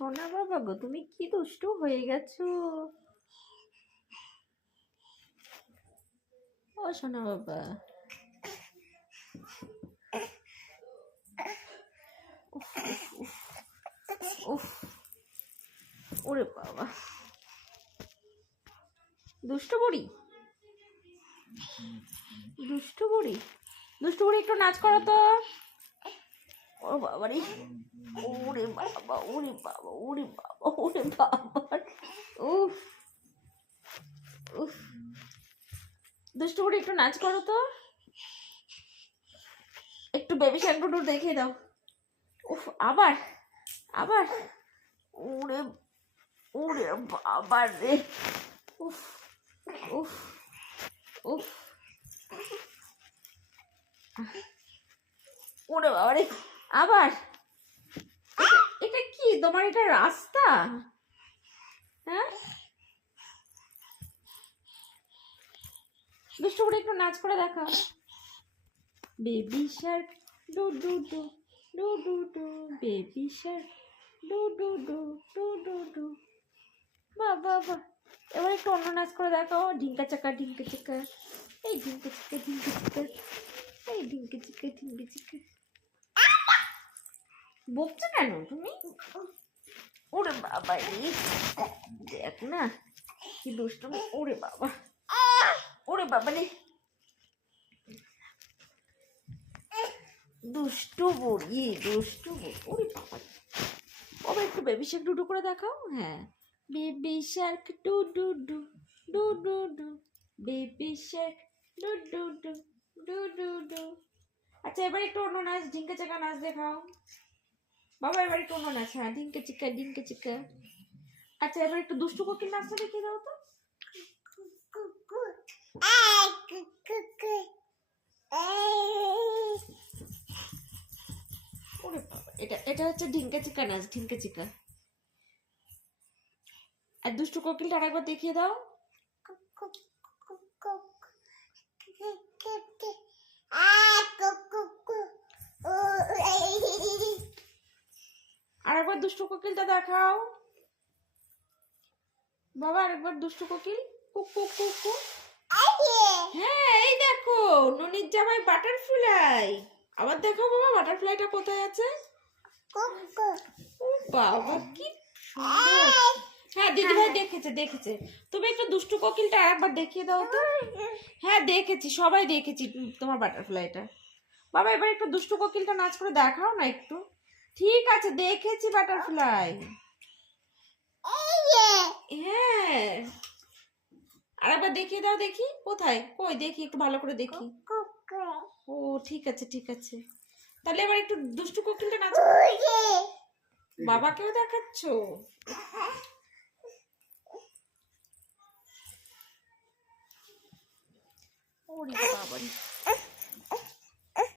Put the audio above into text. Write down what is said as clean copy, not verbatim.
সোনা বাবা গো, তুমি কি দুষ্টু হয়ে গেছো। ও সোনা বাবা, উফ উফ উফ উফ, ওরে বাবা, দুষ্টু বুড়ি, দুষ্টু বুড়ি, দুষ্টু বুড়ি, একটু নাচ করো তো। ও বাবা রে, ওরে বাবা, ওরে বাবা, ওরে বাবা, ওরে বাবা, উফ উফ, দুষ্টু বুড়ি একটু নাচ করো তো, একটু বেবি শার্ক ডুডু দেখিয়ে দাও। উফ, আবার আবার, ওরে ওরে বাবা রে, উফ উফ উফ, ওরে বাবা রে, আবার। এটা কি তোমার, এটা রাস্তা? হ্যাঁ, দুষ্টু করে একটু নাচ করে দেখাও। Baby Shark do do do do do do, baby Shark do do do do do do, বাহ বাহ বাহ। এবার একটু অন্য নাচ করে দেখাও। ঢিঙ্কা চাকা ঢিঙ্কা চাকা, এই ঢিঙ্কা চাকা ঢিঙ্কা চাকা, এই ঢিঙ্কা চাকা ঢিঙ্কা চাকা। বকছো কেন তুমি? ওরে বাবা রে, দেখ না কি দুষ্টু। ওরে বাবা, ওরে বাবা রে, দুষ্টু বুড়ি, দুষ্টু বুড়ি। ওরে বাবা, বাবা একটু বেবি শার্ক ডুডু করে দেখাও। হ্যাঁ, baby Shark do do do do do do, baby Shark do do do do do do. আচ্ছা, এবার একটু অন্য নাচ, ঢিঙ্কা চাকা নাচ দেখাও। বাবা এবার একটু অন্য নাচ। হ্যাঁ, ঢিঙ্কা চিকা ঢিঙ্কা চিকা। আচ্ছা, এবার একটু দুষ্টু কোকিল নাচটা দেখিয়ে দাও তো। ওরে বাবা, এটা এটা হচ্ছে ঢিঙ্কা চিকা নাচ, ঢিঙ্কা চিকা। আর দুষ্টু কোকিলটা আরেকবার দেখিয়ে দাও। আরেকবার দুষ্টু কোকিলটা দেখাও বাবা, আরেকবার দুষ্টু কোকিল, কুক কুক কুক কুক। হ্যাঁ, এই দেখো ননির জামাই বাটারফ্লাই। আবার দেখো বাবা, বাটারফ্লাইটা কোথায় আছে। ও বাবা, কি সুন্দর। হ্যাঁ, দিদি ভাই দেখেছে দেখেছে। তুমি একটু দুষ্টু কোকিলটা একবার দেখিয়ে দাও তো। হ্যাঁ দেখেছি, সবাই দেখেছি তোমার বাটারফ্লাইটা। বাবা এবার একটু দুষ্টু কোকিলটা নাচ করে দেখাও না একটু। ঠিক আছে, দেখেছি বাটারফ্লাই। হ্যাঁ, আর একবার দেখিয়ে দাও দেখি, কোথায়, কই দেখি, একটু ভালো করে দেখি। ও ঠিক আছে ঠিক আছে, তাহলে এবার একটু দুষ্টু কোকিলটা নাচ। বাবাকেও দেখাচ্ছ? ওরে বাবা।